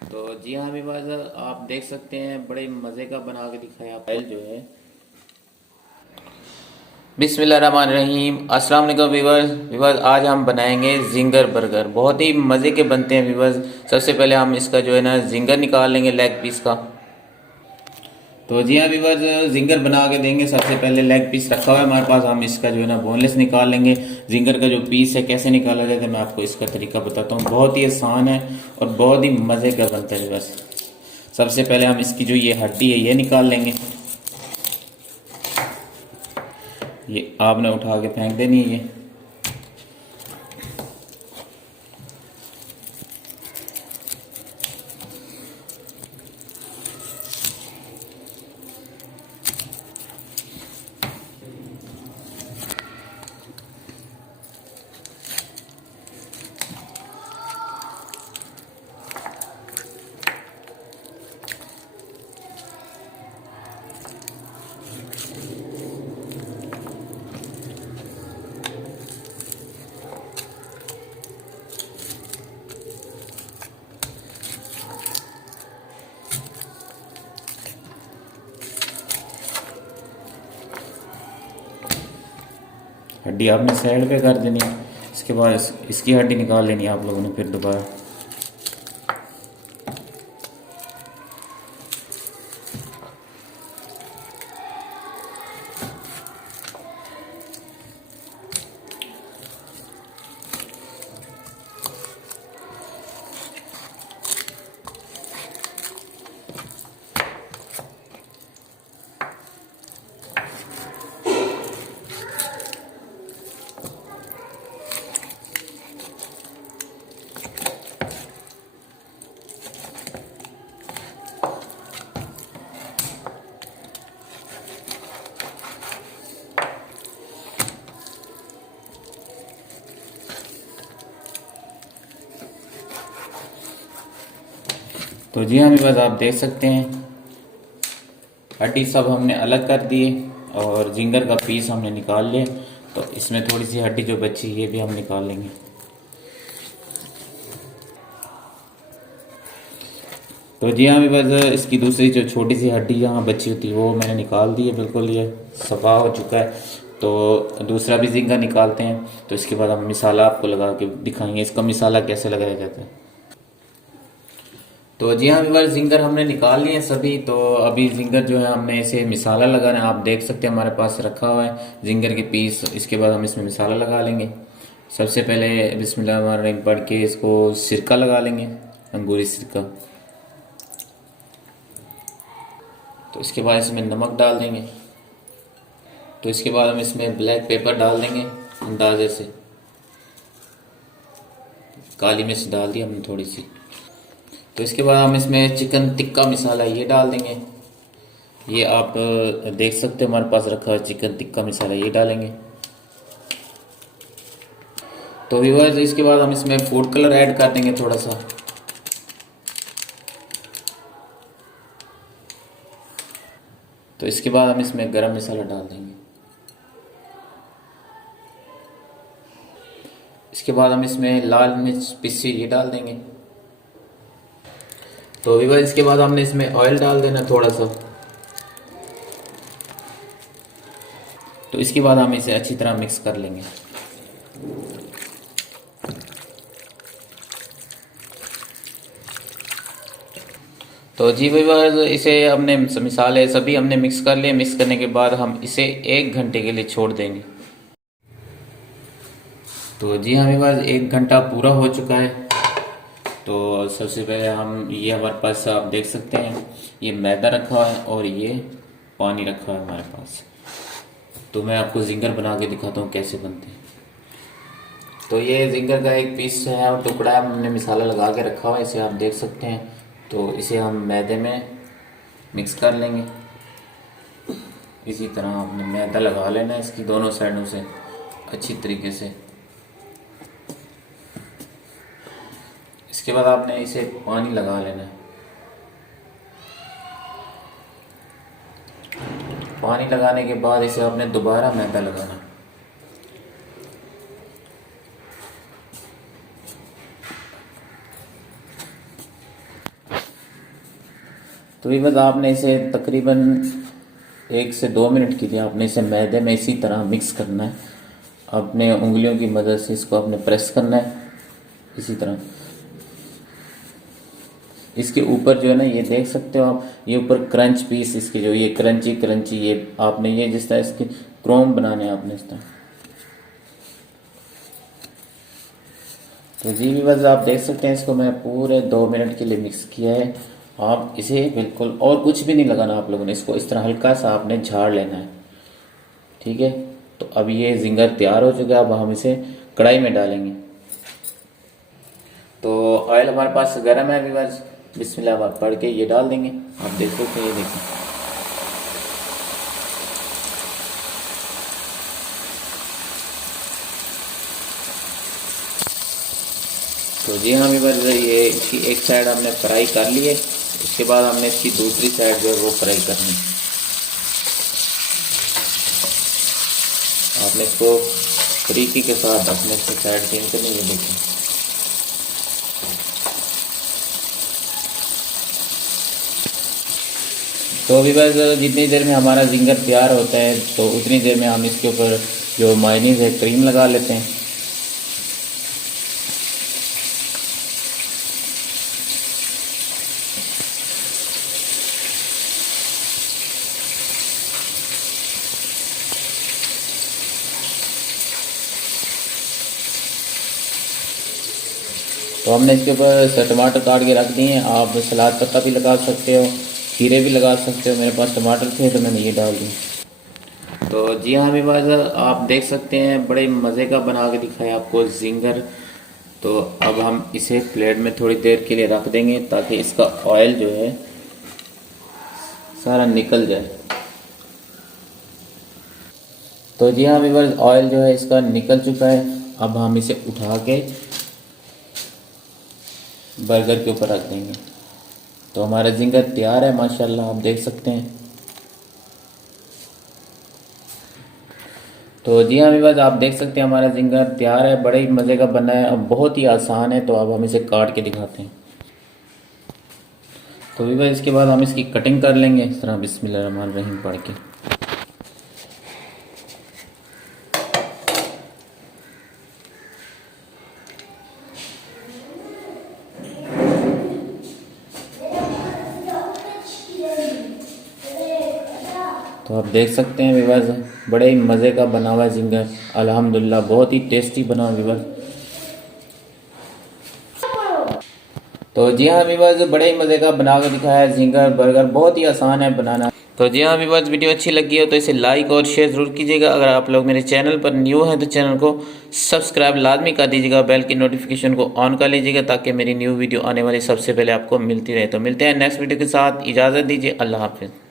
तो जी हाँ विवाज, आप देख सकते हैं बड़े मज़े का बना के दिखाया फाइल जो है। बिस्मिल्लाहिर्रहमानिर्रहीम, अस्सलाम वालेकुम व्यूअर्स। व्यूअर्स आज हम बनाएंगे जिंगर बर्गर, बहुत ही मज़े के बनते हैं व्यूअर्स। सबसे पहले हम इसका जो है ना जिंगर निकाल लेंगे लेग पीस का। तो जी हाँ व्यूअर्स, जिंगर बना के देंगे। सबसे पहले लेग पीस रखा हुआ है हमारे पास, हम इसका जो है ना बोनलेस निकाल लेंगे। जिंगर का जो पीस है कैसे निकाला जाता है मैं आपको इसका तरीका बताता हूँ, बहुत ही आसान है और बहुत ही मज़े का बनता है व्यूअर्स। सबसे पहले हम इसकी जो ये हड्डी है ये निकाल लेंगे। ये आपने उठा के फेंक देनी है ये। हड्डी आपने साइड पे कर देनी है। इसके बाद इसकी हड्डी निकाल लेनी है आप लोगों ने फिर दोबारा। तो जी हाँ बस आप देख सकते हैं हड्डी सब हमने अलग कर दिए और जिंगर का पीस हमने निकाल लिया। तो इसमें थोड़ी सी हड्डी जो बची ये भी हम निकाल लेंगे। तो जी हाँ बस इसकी दूसरी जो छोटी सी हड्डी यहाँ बची होती है वो मैंने निकाल दी है, बिल्कुल ये सफा हो चुका है। तो दूसरा भी जिंगर निकालते हैं। तो इसके बाद हम मिसाला आपको लगा के दिखाएंगे इसका मिसाला कैसे लगाया जाता है। तो जी हाँ व्यूअर्स, जिंगर हमने निकाल लिए हैं सभी। तो अभी जिंगर जो है हमने इसे मिसाला लगाना है। आप देख सकते हैं हमारे पास रखा हुआ है जिंगर के पीस। इसके बाद हम इसमें मिसाला लगा लेंगे। सबसे पहले बिस्मिल्लाहिर्रहमानिर्रहीम पढ़ के इसको सिरका लगा लेंगे, अंगूरी सिरका। तो इसके बाद इसमें नमक डाल देंगे। तो इसके बाद हम इसमें ब्लैक पेपर डाल देंगे अंदाजे से। काली मिर्च डाल दी हमने थोड़ी सी। तो इसके बाद हम इसमें चिकन टिक्का मसाला ये डाल देंगे। ये आप देख सकते हैं हमारे पास रखा है चिकन टिक्का मसाला, ये डालेंगे। तो व्यूअर्स इसके बाद हम इसमें फूड कलर ऐड कर देंगे थोड़ा सा। तो इसके बाद हम इसमें गरम मसाला डाल देंगे। इसके बाद हम इसमें लाल मिर्च पिसी ये डाल देंगे। तो व्यूअर्स इसके बाद हमने इसमें ऑयल डाल देना थोड़ा सा। तो इसके बाद हम इसे अच्छी तरह मिक्स कर लेंगे। तो जी व्यूअर्स इसे हमने मिसाले सभी हमने मिक्स कर लिए। मिक्स करने के बाद हम इसे 1 घंटे के लिए छोड़ देंगे। तो जी हाँ व्यूअर्स 1 घंटा पूरा हो चुका है। तो सबसे पहले हम ये हमारे पास आप देख सकते हैं ये मैदा रखा हुआ है और ये पानी रखा है हमारे पास। तो मैं आपको जिंगर बना के दिखाता हूँ कैसे बनते हैं। तो ये जिंगर का एक पीस है और टुकड़ा है, हमने मसाला लगा के रखा हुआ है, इसे आप देख सकते हैं। तो इसे हम मैदे में मिक्स कर लेंगे। इसी तरह आपने मैदा लगा लेना है इसकी दोनों साइडों से अच्छी तरीके से। इसके बाद आपने इसे पानी लगा लेना है। पानी लगाने के बाद इसे आपने दोबारा मैदा लगाना है। तो भी बस आपने इसे तकरीबन 1 से 2 मिनट के लिए आपने इसे मैदे में इसी तरह मिक्स करना है। अपने उंगलियों की मदद से इसको आपने प्रेस करना है इसी तरह। इसके ऊपर जो है ना, ये देख सकते हो आप, ये ऊपर क्रंच पीस इसके जो ये क्रंची क्रंची, ये आपने ये जिस तरह इसके क्रोम बनाने हैं आपने इस तरह। तो जी बस आप देख सकते हैं, इसको मैं पूरे 2 मिनट के लिए मिक्स किया है। आप इसे बिल्कुल और कुछ भी नहीं लगाना आप लोगों ने, इसको इस तरह हल्का सा आपने झाड़ लेना है, ठीक है। तो अब ये जिंगर तैयार हो चुका है। अब हम इसे कढ़ाई में डालेंगे। तो ऑयल हमारे पास गर्म है व्यूअर्स, बिस्मिल्लाह आप पढ़ के ये डाल देंगे। आप देख सकते हैं, ये देखिए। तो जी हाँ व्यूअर्स, ये इसकी एक साइड हमने फ्राई कर ली है। उसके बाद हमने इसकी दूसरी साइड जो है वो फ्राई करनी है। आपने इसको तरीके के साथ अपने इसकी साइड चेंज करनी है, देखें। तो अभी बस जितनी देर में हमारा जिंगर तैयार होता है तो उतनी देर में हम इसके ऊपर जो मायनीज़ है क्रीम लगा लेते हैं। तो हमने इसके ऊपर टमाटर काट के रख दिए हैं। आप सलाद पत्ता भी लगा सकते हो, खीरे भी लगा सकते हो। मेरे पास टमाटर थे तो मैंने ये डाल दिए। तो जी हाँ मेरे पास आप देख सकते हैं, बड़े मज़े का बना के दिखाया आपको जिंगर। तो अब हम इसे प्लेट में थोड़ी देर के लिए रख देंगे ताकि इसका ऑयल जो है सारा निकल जाए। तो जी हाँ व्यूअर्स, ऑयल जो है इसका निकल चुका है। अब हम इसे उठा के बर्गर के ऊपर रख देंगे। तो हमारा जिंगर तैयार है माशाल्लाह, आप देख सकते हैं। तो जी हाँ व्यूअर्स, आप देख सकते हैं हमारा जिंगर तैयार है, बड़े ही मज़े का बना है, अब बहुत ही आसान है। तो अब हम इसे काट के दिखाते हैं। तो व्यूअर्स इसके बाद हम इसकी कटिंग कर लेंगे इस तरह बिस्मिल्लाहिर्रहमानिर्रहीम पढ़ के। तो आप देख सकते हैं व्यूअर्स, बड़े ही मज़े का बना हुआ है जिंगर, अल्हम्दुलिल्लाह बहुत ही टेस्टी बना व्यूअर्स। तो जी हाँ व्यूअर्स, बड़े ही मज़े का बना के दिखाया है जिंगर बर्गर, बहुत ही आसान है बनाना। तो जी हाँ व्यूअर्स, वीडियो अच्छी लगी हो तो इसे लाइक और शेयर ज़रूर कीजिएगा। अगर आप लोग मेरे चैनल पर न्यू हैं तो चैनल को सब्सक्राइब लाजमी कर दीजिएगा, बेल की नोटिफिकेशन को ऑन कर लीजिएगा ताकि मेरी न्यू वीडियो आने वाली सबसे पहले आपको मिलती रहे। तो मिलते हैं नेक्स्ट वीडियो के साथ, इजाज़त दीजिए, अल्लाह हाफिज़।